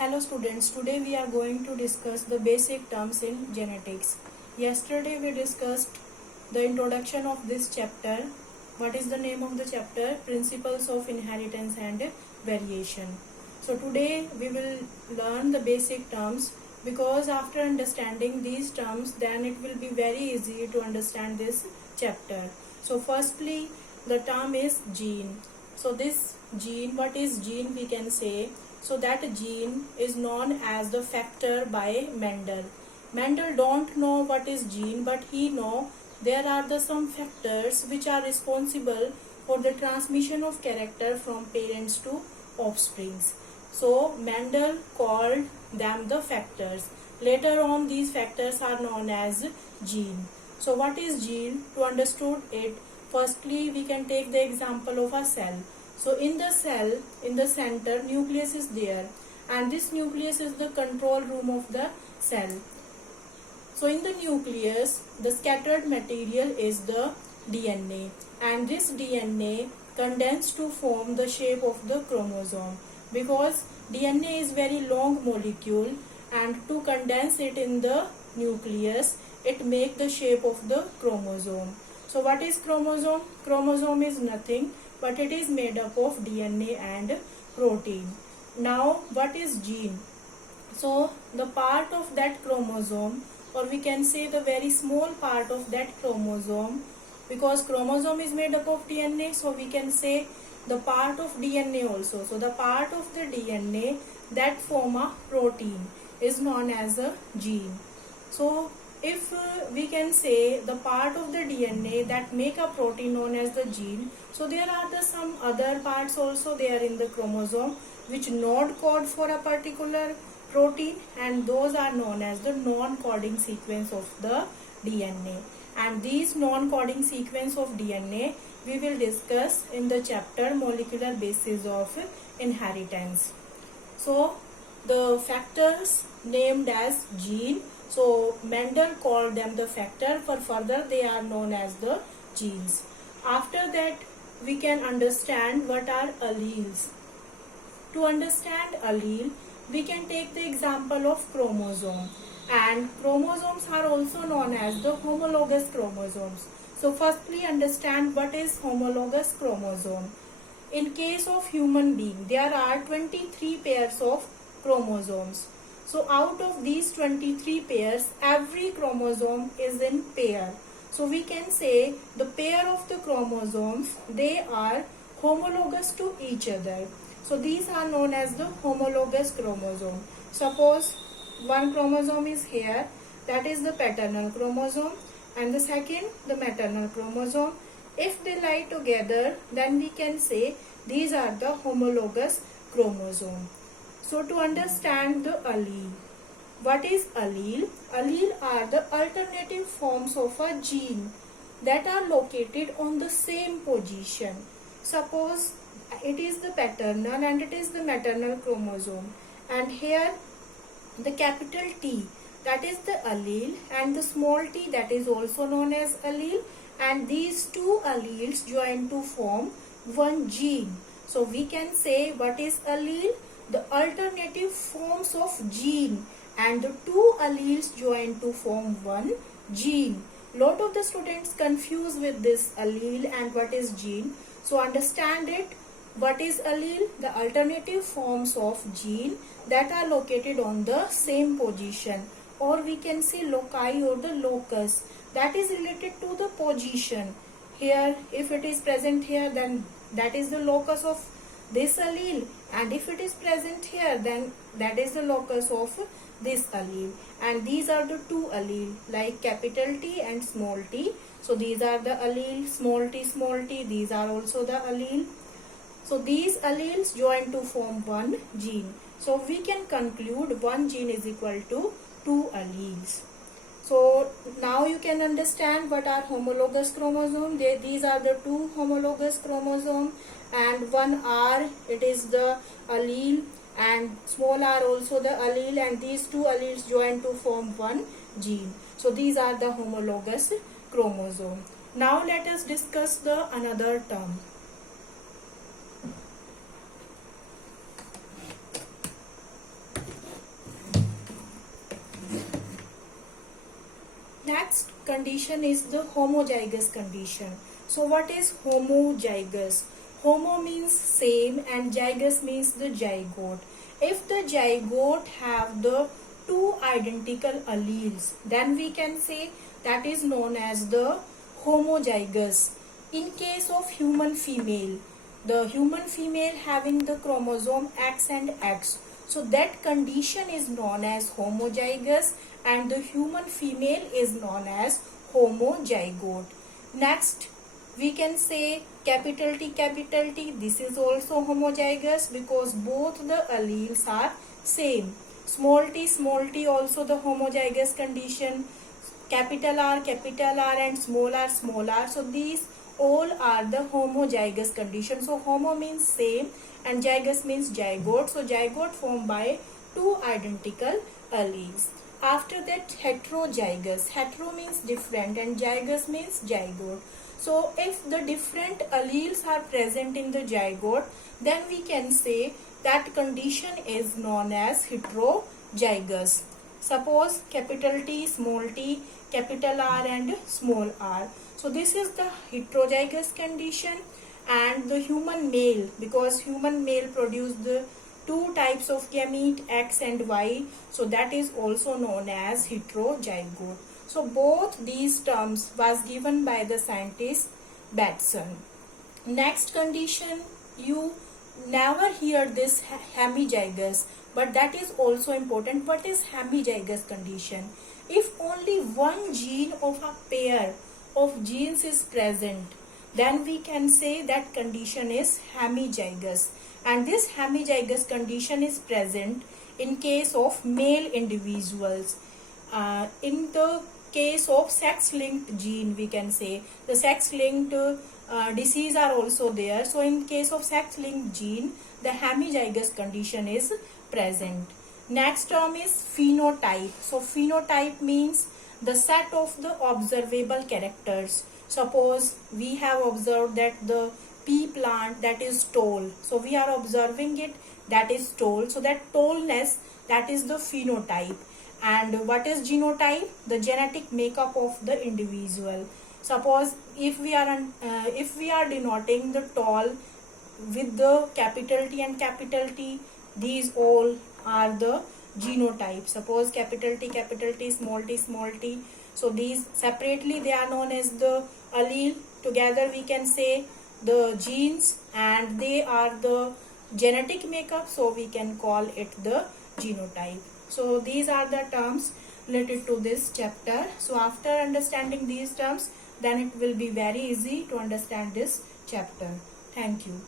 Hello students, today we are going to discuss the basic terms in genetics. Yesterday we discussed the introduction of this chapter. What is the name of the chapter? Principles of inheritance and variation. So today we will learn the basic terms, because after understanding these terms then it will be very easy to understand this chapter. So firstly, the term is gene. So this gene, what is gene we can say? So that gene is known as the factor by Mendel. Mendel don't know what is gene, but he know there are some factors which are responsible for the transmission of character from parents to offsprings. So Mendel called them the factors. Later on these factors are known as gene. So what is gene? To understand it, firstly we can take the example of a cell. So in the cell, in the center, nucleus is there, and this nucleus is the control room of the cell. So in the nucleus, the scattered material is the DNA, and this DNA condensed to form the shape of the chromosome, because DNA is very long molecule, and to condense it in the nucleus, it make the shape of the chromosome. So what is chromosome? Chromosome is nothing, but it is made up of DNA and protein. Now what is gene? So the part of that chromosome, or we can say the very small part of that chromosome, because chromosome is made up of DNA, so we can say the part of DNA also. So the part of the DNA that form a protein is known as a gene. So if we can say the part of the DNA that make a protein known as the gene, so there are some other parts also there in the chromosome which not code for a particular protein, and those are known as the non-coding sequence of the DNA. And these non-coding sequence of DNA we will discuss in the chapter molecular basis of inheritance. So the factors named as gene, so Mendel called them the factor, for further they are known as the genes. After that we can understand what are alleles. To understand allele, we can take the example of chromosome, and chromosomes are also known as the homologous chromosomes. So firstly understand what is homologous chromosome. In case of human being, there are 23 pairs of chromosomes. So out of these 23 pairs, every chromosome is in pair. So we can say the pair of the chromosomes, they are homologous to each other. So these are known as the homologous chromosome. Suppose one chromosome is here, that is the paternal chromosome, and the second the maternal chromosome. If they lie together, then we can say these are the homologous chromosome. So to understand the allele, what is allele? Allele are the alternative forms of a gene that are located on the same position. Suppose it is the paternal and it is the maternal chromosome, and here the capital T, that is the allele, and the small t, that is also known as allele, and these two alleles join to form one gene. So we can say what is allele? The alternative forms of gene, and the two alleles join to form one gene. Lot of the students confuse with this allele and what is gene. So understand it. What is allele? The alternative forms of gene that are located on the same position, or we can say loci or the locus, that is related to the position. Here if it is present here, then that is the locus of this allele, and if it is present here, then that is the locus of this allele. And these are the two allele, like capital T and small t. So these are the allele, small t, these are also the allele. So these alleles join to form one gene. So we can conclude one gene is equal to two alleles. So now you can understand what are homologous chromosomes. These are the two homologous chromosomes, and one R, it is the allele, and small r also the allele, and these two alleles join to form one gene. So these are the homologous chromosome. Now let us discuss the another term. next condition is the homozygous condition. So what is homozygous? Homo means same and zygous means the zygote. If the zygote have the two identical alleles, then we can say that is known as the homozygous. In case of human female, the human female having the chromosome X and X, so that condition is known as homozygous and the human female is known as homozygote. Next, we can say capital T, this is also homozygous because both the alleles are same. Small t also the homozygous condition. Capital R and small r. So these all are the homozygous condition. So homo means same and zygous means zygote. So zygote formed by two identical alleles. After that, heterozygous. Hetero means different and zygous means zygote. So if the different alleles are present in the zygote, then we can say that condition is known as heterozygous. Suppose capital T, capital R and small r. So this is the heterozygous condition. And the human male, because human male produce the two types of gamete X and Y, so that is also known as heterozygote. So both these terms was given by the scientist Batson. Next condition, you never hear this hemizygous, but that is also important. What is hemizygous condition? If only one gene of a pair of genes is present, then we can say that condition is hemizygous. And this hemizygous condition is present in case of male individuals. In the case of sex-linked gene, we can say the sex-linked disease are also there. So in case of sex-linked gene, the hemizygous condition is present. Next term is phenotype. So phenotype means the set of the observable characters. Suppose we have observed that the pea plant, that is tall. So we are observing it, that is tall. So that tallness, that is the phenotype. And what is genotype? The genetic makeup of the individual. Suppose if we are denoting the tall with the capital T and capital T, these all are the genotype. Suppose capital T, small t. So these separately they are known as the allele. Together we can say the genes, and they are the genetic makeup, so we can call it the genotype. So these are the terms related to this chapter. So after understanding these terms, then it will be very easy to understand this chapter. Thank you.